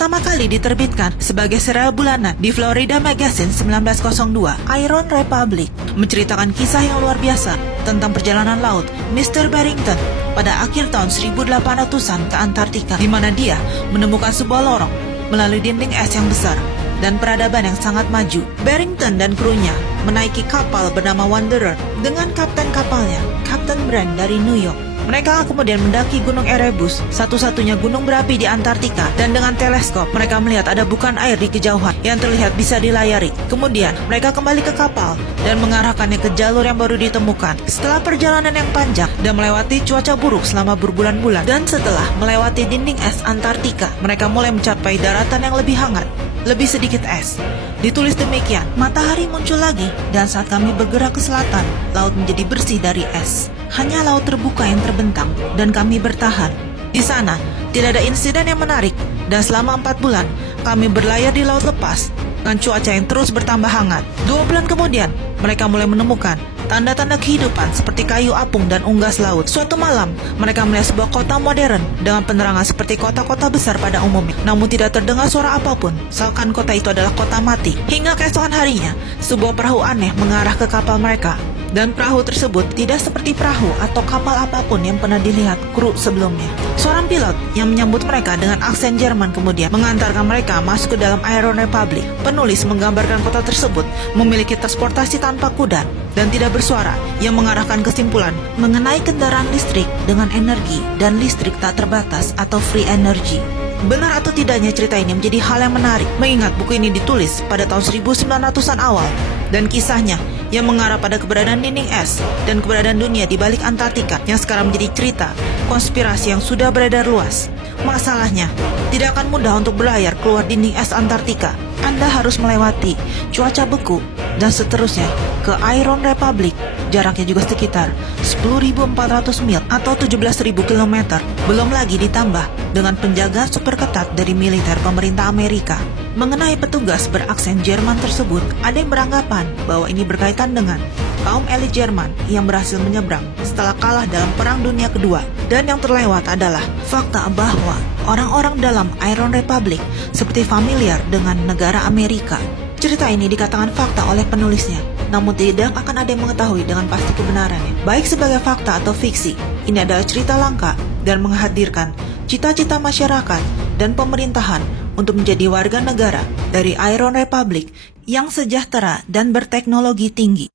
Pertama kali diterbitkan sebagai serial bulanan di Florida Magazine 1902, Iron Republic menceritakan kisah yang luar biasa tentang perjalanan laut Mr. Barrington pada akhir tahun 1800-an ke Antartika, di mana dia menemukan sebuah lorong melalui dinding es yang besar dan peradaban yang sangat maju. Barrington dan krunya menaiki kapal bernama Wanderer dengan kapten kapalnya, Kapten Brand dari New York. Mereka kemudian mendaki Gunung Erebus, satu-satunya gunung berapi di Antartika, dan dengan teleskop mereka melihat ada bukan air di kejauhan yang terlihat bisa dilayari. Kemudian mereka kembali ke kapal dan mengarahkannya ke jalur yang baru ditemukan. Setelah perjalanan yang panjang dan melewati cuaca buruk selama berbulan-bulan, dan setelah melewati dinding es Antartika, mereka mulai mencapai daratan yang lebih hangat, lebih sedikit es. Ditulis demikian, matahari muncul lagi, dan saat kami bergerak ke selatan, laut menjadi bersih dari es. Hanya laut terbuka yang terbentang, dan kami bertahan. Di sana, tidak ada insiden yang menarik, dan selama 4 bulan, kami berlayar di laut lepas, dengan cuaca yang terus bertambah hangat. 2 bulan kemudian, mereka mulai menemukan tanda-tanda kehidupan seperti kayu apung dan unggas laut. Suatu malam, mereka melihat sebuah kota modern dengan penerangan seperti kota-kota besar pada umumnya. Namun tidak terdengar suara apapun, seakan kota itu adalah kota mati. Hingga keesokan harinya, sebuah perahu aneh mengarah ke kapal mereka. Dan perahu tersebut tidak seperti perahu atau kapal apapun yang pernah dilihat kru sebelumnya. Seorang pilot yang menyambut mereka dengan aksen Jerman kemudian mengantarkan mereka masuk ke dalam Iron Republic. Penulis menggambarkan kota tersebut memiliki transportasi tanpa kuda dan tidak bersuara, yang mengarahkan kesimpulan mengenai kendaraan listrik dengan energi dan listrik tak terbatas atau free energy. Benar atau tidaknya cerita ini menjadi hal yang menarik, mengingat buku ini ditulis pada tahun 1900-an awal, dan kisahnya yang mengarah pada keberadaan dinding es dan keberadaan dunia di balik Antartika yang sekarang menjadi cerita konspirasi yang sudah beredar luas. Masalahnya, tidak akan mudah untuk berlayar keluar dinding es Antartika. Anda harus melewati cuaca beku dan seterusnya ke Iron Republic. Jaraknya juga sekitar 10.400 mil atau 17.000 km. Belum lagi ditambah dengan penjagaan super ketat dari militer pemerintah Amerika. Mengenai petugas beraksen Jerman tersebut, ada yang beranggapan bahwa ini berkaitan dengan kaum elit Jerman yang berhasil menyeberang setelah kalah dalam Perang Dunia Kedua. Dan yang terlewat adalah fakta bahwa orang-orang dalam Iron Republic seperti familiar dengan negara Amerika. Cerita ini dikatakan fakta oleh penulisnya, namun tidak akan ada yang mengetahui dengan pasti kebenarannya. Baik sebagai fakta atau fiksi, ini adalah cerita langka dan menghadirkan cita-cita masyarakat dan pemerintahan untuk menjadi warga negara dari Iron Republic yang sejahtera dan berteknologi tinggi.